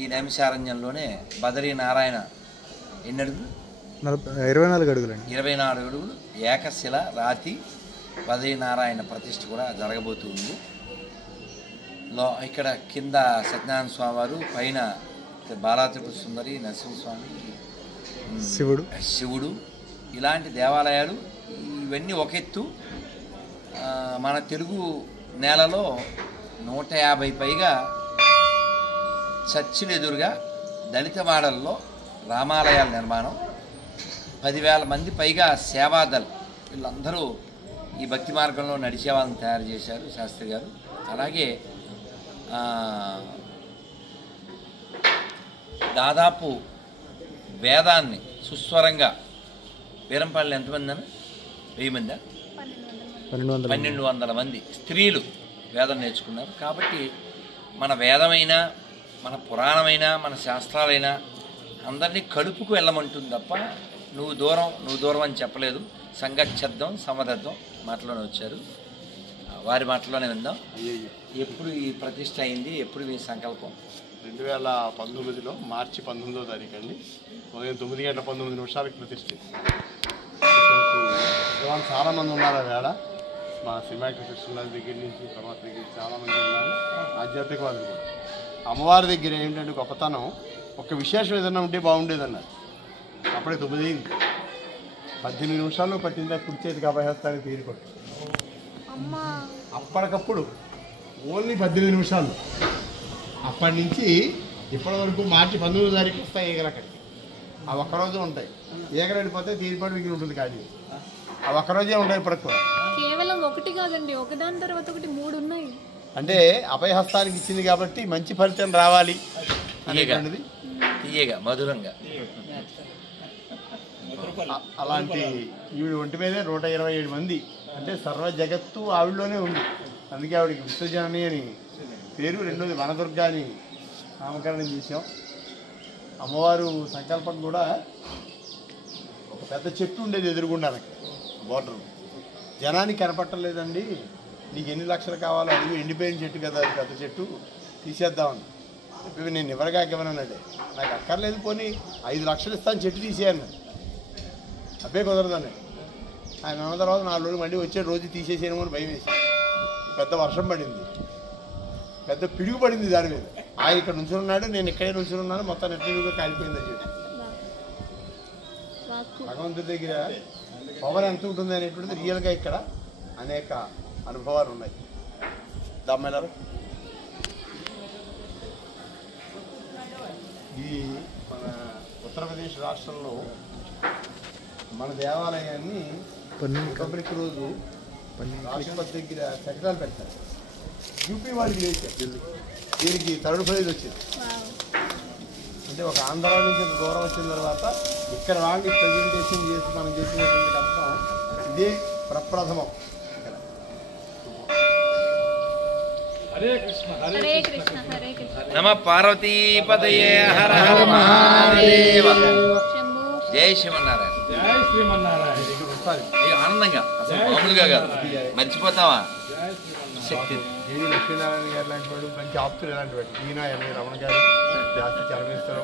ఈ నైమిషారణ్యంలోనే బదరీనారాయణ ఎన్ని అడుగులు? 24 అడుగులండి. 24 అడుగులు ఏకశిల రాతి బదరీనారాయణ ప్రతిష్ఠ కూడా జరగబోతుంది. ఇక్కడ కింద సత్యనారాయణ స్వామి వారు, పైన బాలాత్రిపుర సుందరి, నరసింహస్వామి, శివుడు, ఇలాంటి దేవాలయాలు ఇవన్నీ ఒక ఎత్తు. మన తెలుగు నేలలో 150 పైగా చర్చిలు ఎదురుగా దళిత మాడల్లో రామాలయాల నిర్మాణం, 10,000 మంది పైగా సేవాదల్, వీళ్ళందరూ ఈ భక్తి మార్గంలో నడిచే వాళ్ళని తయారు చేశారు శాస్త్రి గారు. అలాగే దాదాపు వేదాన్ని సుస్వరంగా వీరంపల్లి ఎంతమంది అన్న? 1000 మంది, 1200 మంది స్త్రీలు వేదం నేర్చుకున్నారు. కాబట్టి మన వేదమైనా, మన పురాణమైనా, మన శాస్త్రాలైనా అందరినీ కడుపుకు వెళ్ళమంటుంది తప్ప నువ్వు దూరం అని చెప్పలేదు. సంగచ్చద్దం సమదద్దం మాటలోనే వచ్చారు, వారి మాటలోనే విందాం. ఎప్పుడు ఈ ప్రతిష్ట అయింది, ఎప్పుడు మీ సంకల్పం? 2019లో మార్చి 19వ తారీఖు అండి. ఉదయం 9:19 ప్రతిష్ఠ. చాలామంది ఉన్నారు ఆ వేళ. మా సిమాటి కృష్ణ దగ్గర నుంచి తర్వాత దగ్గర చాలామంది ఉన్నారు, ఆధ్యాత్మికవాదులు కూడా. అమ్మవారి దగ్గర ఏంటంటే గొప్పతనం, ఒక విశేషం ఏదైనా ఉంటే బాగుండేదన్నారు. అప్పుడే 9 అయింది. 18 నిమిషాల్లో పట్టిందా కుర్చేతికి అభయహస్తానికి తీరుకోండి. అప్పటికప్పుడు ఓన్లీ 18 నిమిషాలు. అప్పటి నుంచి ఇప్పటి వరకు మార్చి 19వ తారీఖు వస్తాయి ఈగలు. అక్కడికి ఆ ఒక్కరోజు ఉంటాయి. ఈగలు వెళ్ళిపోతే తీరిపడి మిగిలి ఉంటుంది. కానీ ఆ ఒక్కరోజే ఉంటాయి. ఇప్పటికి కేవలం ఒకటి కాదండి, ఒకదాని తర్వాత ఒకటి 3 ఉన్నాయి. అంటే అభయహస్తానికి ఇచ్చింది కాబట్టి మంచి ఫలితం రావాలి అనేటువంటిది, తీయగా మధురంగా. అలాంటి ఈవిడ ఒంటి మీదే 127 మంది, అంటే సర్వ జగత్తు ఆవిడలోనే ఉంది. అందుకే ఆవిడకి విశ్వజనని అని పేరు. రెండోది వనదుర్గ అని నామకరణం చేశాం. అమ్మవారు సంకల్పం కూడా ఒక పెద్ద చెట్టు ఉండేది ఎదురుగుండా బోర్డర్. జనానికి కనపట్టలేదండి, నీకు ఎన్ని లక్షలు కావాలో అడిగి, ఎండిపోయిన చెట్టు కదా అది, పెద్ద చెట్టు తీసేద్దామని చెప్పి నేను ఎవరిగా ఇవ్వనండి. నాకు అక్కర్లేదు, పోనీ 5 లక్షలు ఇస్తాను చెట్టు తీసేయను. అబ్బే కుదరదండి. ఆయన అన్న తర్వాత 4 రోజులు మళ్ళీ వచ్చాడు. రోజు తీసేసేయమో అని భయం వేసి పెద్ద వర్షం పడింది, పెద్ద పిడుగు పడింది దాని మీద. ఆయన ఇక్కడ నుంచుని ఉన్నాడు, నేను ఇక్కడే నుంచుని ఉన్నాను. మొత్తం నెట్టిగా కాలిపోయిందని చెప్పి భగవంతుడి దగ్గర పవర్ ఎంత ఉంటుంది అనేటువంటిది రియల్గా ఇక్కడ అనేక అనుభవాలు ఉన్నాయి. దమ్మెలరు ఈ మన ఉత్తరప్రదేశ్ రాష్ట్రంలో మన దేవాలయాన్ని రిపబ్లిక్ రోజు రాష్ట్రపతి దగ్గర శకటాలు పెట్టారు. యూపీ వాళ్ళకి లేచారు. దీనికి థర్డ్ ప్రైజ్ వచ్చింది. అంటే ఒక ఆంధ్ర నుంచి దూరం వచ్చిన తర్వాత ఇక్కడ వాళ్ళకి ప్రజెంటేషన్ చేసి మనం చేసినటువంటి కష్టం ఇదే ప్రప్రథమం. నమ పార్వతీపతయే హర హర మహాదేవ. జై శ్రీమన్నారాయణ. ఆనందంగా అసలు మామూలుగా కాదు, మర్చిపోతావా శక్తి. లక్ష్మీనారాయణ గారు లాంటి వాడు, మంచి ఆప్తులు ఎలాంటి వాడు. ఈయన రమణ గారు జాస్తి చలమేస్తారు.